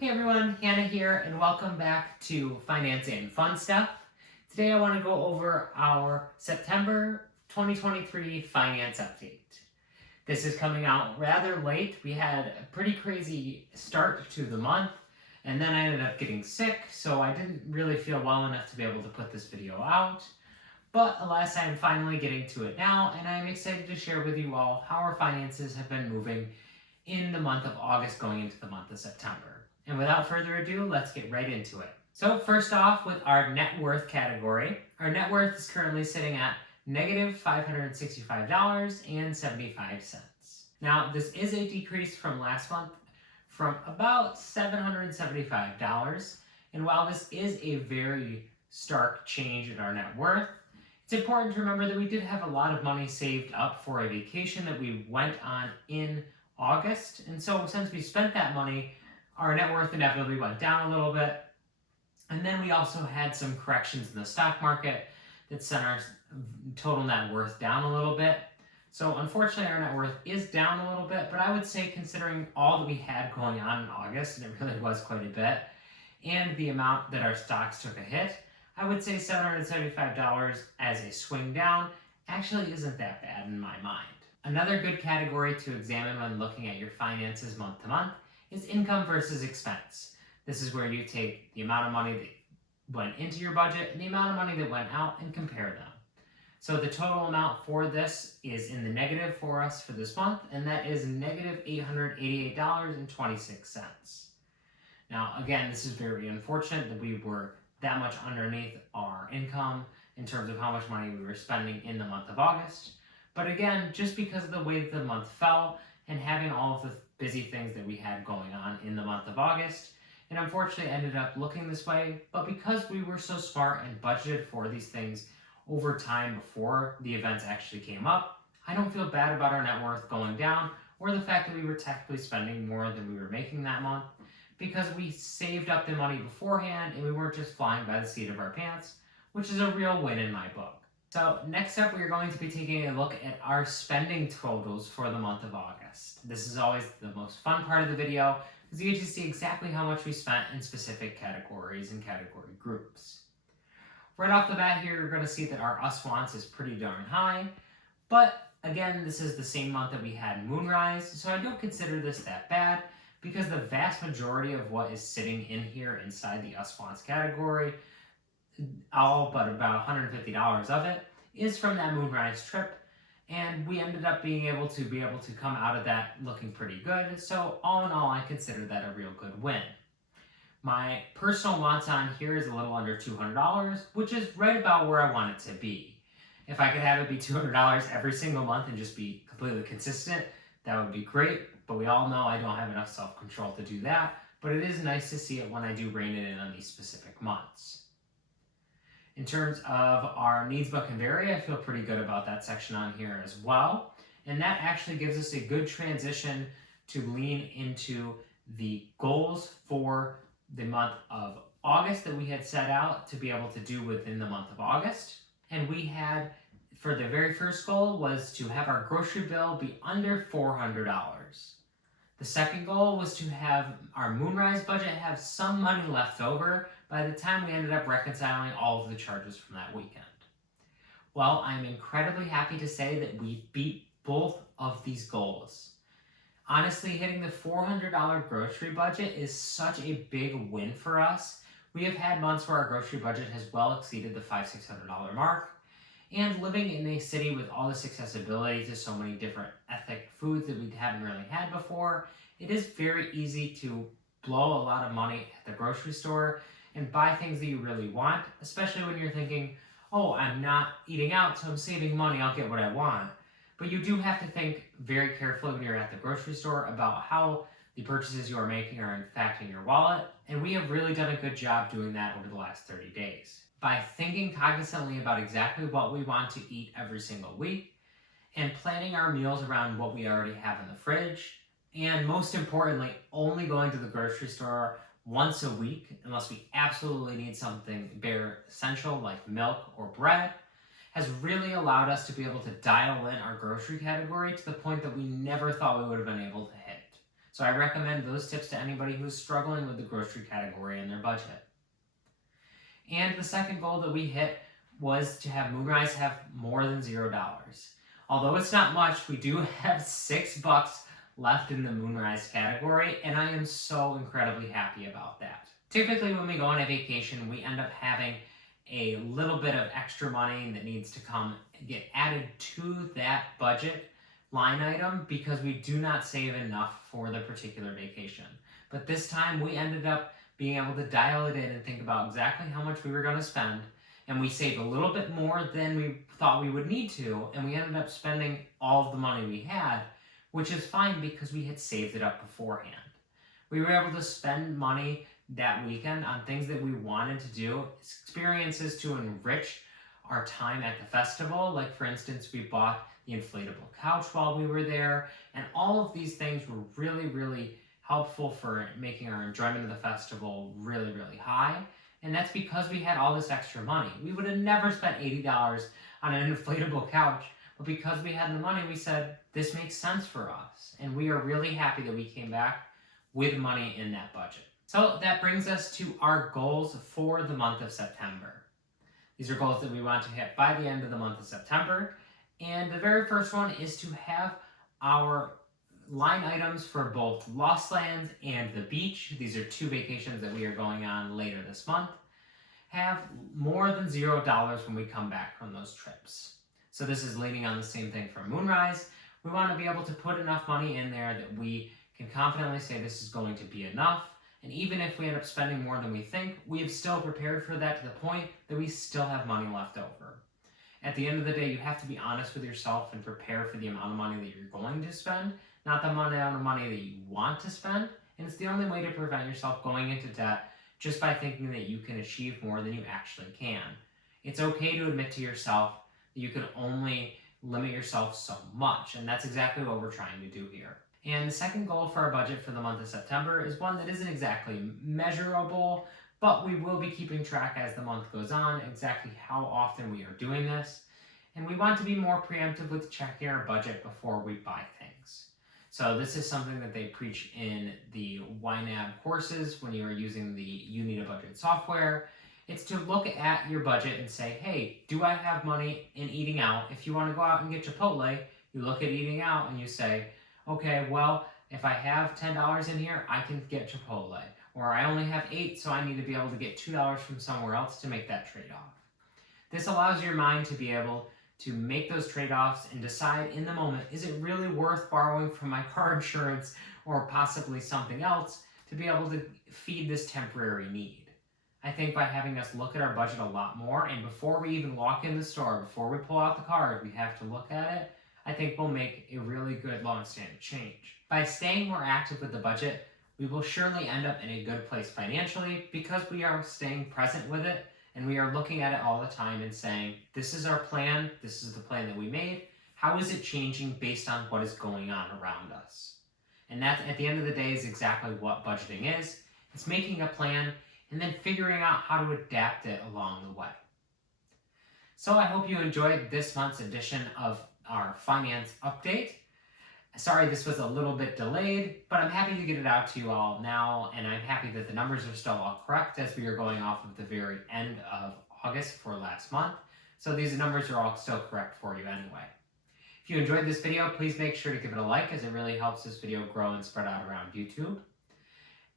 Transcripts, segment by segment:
Hey everyone, Hannah here, and welcome back to Finance and Fun Stuff. Today I want to go over our September 2023 finance update. This is coming out rather late. We had a pretty crazy start to the month, and then I ended up getting sick, so I didn't really feel well enough to be able to put this video out. But alas, I'm finally getting to it now, and I'm excited to share with you all how our finances have been moving in the month of August going into the month of September. And without further ado, let's get right into it. So first off, with our net worth category, our net worth is currently sitting at negative $565.75. Now, this is a decrease from last month from about $775. And while this is a very stark change in our net worth, it's important to remember that we did have a lot of money saved up for a vacation that we went on in August. And so since we spent that money, our net worth inevitably went down a little bit. And then we also had some corrections in the stock market that sent our total net worth down a little bit. So unfortunately, our net worth is down a little bit, but I would say considering all that we had going on in August, and it really was quite a bit, and the amount that our stocks took a hit, I would say $775 as a swing down actually isn't that bad in my mind. Another good category to examine when looking at your finances month to month is income versus expense. This is where you take the amount of money that went into your budget and the amount of money that went out and compare them. So the total amount for this is in the negative for us for this month, and that is negative $888.26. Now, again, this is very unfortunate that we were that much underneath our income in terms of how much money we were spending in the month of August. But again, just because of the way that the month fell and having all of the busy things that we had going on in the month of August, it unfortunately ended up looking this way. But because we were so smart and budgeted for these things over time before the events actually came up, I don't feel bad about our net worth going down or the fact that we were technically spending more than we were making that month, because we saved up the money beforehand and we weren't just flying by the seat of our pants, which is a real win in my book. So next up, we're going to be taking a look at our spending totals for the month of August. This is always the most fun part of the video, because you get to see exactly how much we spent in specific categories and category groups. Right off the bat here, you're going to see that our US wants is pretty darn high, but again, this is the same month that we had Moonrise, so I don't consider this that bad, because the vast majority of what is sitting in here inside the US wants category, all but about $150 of it, is from that Moonrise trip, and we ended up being able to come out of that looking pretty good. So all in all, I consider that a real good win. My personal wants on here is a little under $200, which is right about where I want it to be. If I could have it be $200 every single month and just be completely consistent, that would be great, but we all know I don't have enough self-control to do that, but it is nice to see it when I do rein it in on these specific months. In terms of our needs but can vary, I feel pretty good about that section on here as well. And that actually gives us a good transition to lean into the goals for the month of August that we had set out to be able to do within the month of August. And we had, for the very first goal, was to have our grocery bill be under $400. The second goal was to have our Moonrise budget have some money left over by the time we ended up reconciling all of the charges from that weekend. Well, I'm incredibly happy to say that we beat both of these goals. Honestly, hitting the $400 grocery budget is such a big win for us. We have had months where our grocery budget has well exceeded the $500-600 mark, and living in a city with all this accessibility to so many different ethnic foods that we haven't really had before, it is very easy to blow a lot of money at the grocery store and buy things that you really want, especially when you're thinking, oh, I'm not eating out, so I'm saving money, I'll get what I want. But you do have to think very carefully when you're at the grocery store about how the purchases you are making are impacting your wallet, and we have really done a good job doing that over the last 30 days. By thinking cognizantly about exactly what we want to eat every single week, and planning our meals around what we already have in the fridge, and most importantly, only going to the grocery store once a week unless we absolutely need something bare essential like milk or bread, has really allowed us to be able to dial in our grocery category to the point that we never thought we would have been able to hit. So I recommend those tips to anybody who's struggling with the grocery category in their budget. And the second goal that we hit was to have Moonrise have more than $0. Although it's not much, we do have $6 left in the Moonrise category, and I am so incredibly happy about that. Typically when we go on a vacation, we end up having a little bit of extra money that needs to get added to that budget line item because we do not save enough for the particular vacation. But this time we ended up being able to dial it in and think about exactly how much we were going to spend, and we saved a little bit more than we thought we would need to, and we ended up spending all of the money we had, which is fine because we had saved it up beforehand. We were able to spend money that weekend on things that we wanted to do, experiences to enrich our time at the festival. Like for instance, we bought the inflatable couch while we were there, and all of these things were really helpful for making our enjoyment of the festival really high. And that's because we had all this extra money. We would have never spent $80 on an inflatable couch, but because we had the money, we said, this makes sense for us. And we are really happy that we came back with money in that budget. So that brings us to our goals for the month of September. These are goals that we want to hit by the end of the month of September. And the very first one is to have our line items for both Lost Lands and the beach, these are 2 vacations that we are going on later this month, have more than $0 when we come back from those trips. So this is leaning on the same thing for Moonrise. We want to be able to put enough money in there that we can confidently say this is going to be enough. And even if we end up spending more than we think, we have still prepared for that to the point that we still have money left over. At the end of the day, you have to be honest with yourself and prepare for the amount of money that you're going to spend, not the amount of money that you want to spend. And it's the only way to prevent yourself going into debt just by thinking that you can achieve more than you actually can. It's okay to admit to yourself that you can only limit yourself so much, and that's exactly what we're trying to do here. And the second goal for our budget for the month of September is one that isn't exactly measurable, but we will be keeping track as the month goes on exactly how often we are doing this. And we want to be more preemptive with checking our budget before we buy things. So this is something that they preach in the YNAB courses when you are using the You Need a Budget software. It's to look at your budget and say, hey, do I have money in eating out? If you want to go out and get Chipotle, you look at eating out and you say, okay, well, if I have $10 in here, I can get Chipotle. Or I only have $8, so I need to be able to get $2 from somewhere else to make that trade-off. This allows your mind to be able to make those trade-offs and decide in the moment, is it really worth borrowing from my car insurance or possibly something else to be able to feed this temporary need? I think by having us look at our budget a lot more, and before we even walk in the store, before we pull out the card, we have to look at it, I think we'll make a really good long-standing change. By staying more active with the budget, we will surely end up in a good place financially because we are staying present with it and we are looking at it all the time and saying, this is our plan, this is the plan that we made, how is it changing based on what is going on around us? And that, at the end of the day, is exactly what budgeting is. It's making a plan and then figuring out how to adapt it along the way. So I hope you enjoyed this month's edition of our finance update. Sorry this was a little bit delayed, but I'm happy to get it out to you all now, and I'm happy that the numbers are still all correct as we are going off of the very end of August for last month. So these numbers are all still correct for you anyway. If you enjoyed this video, please make sure to give it a like as it really helps this video grow and spread out around YouTube.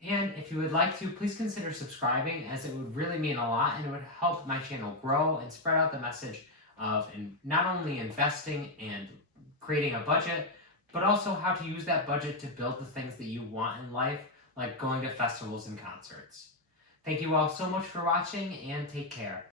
And if you would like to, please consider subscribing as it would really mean a lot and it would help my channel grow and spread out the message of not only investing and creating a budget, but also how to use that budget to build the things that you want in life, like going to festivals and concerts. Thank you all so much for watching and take care.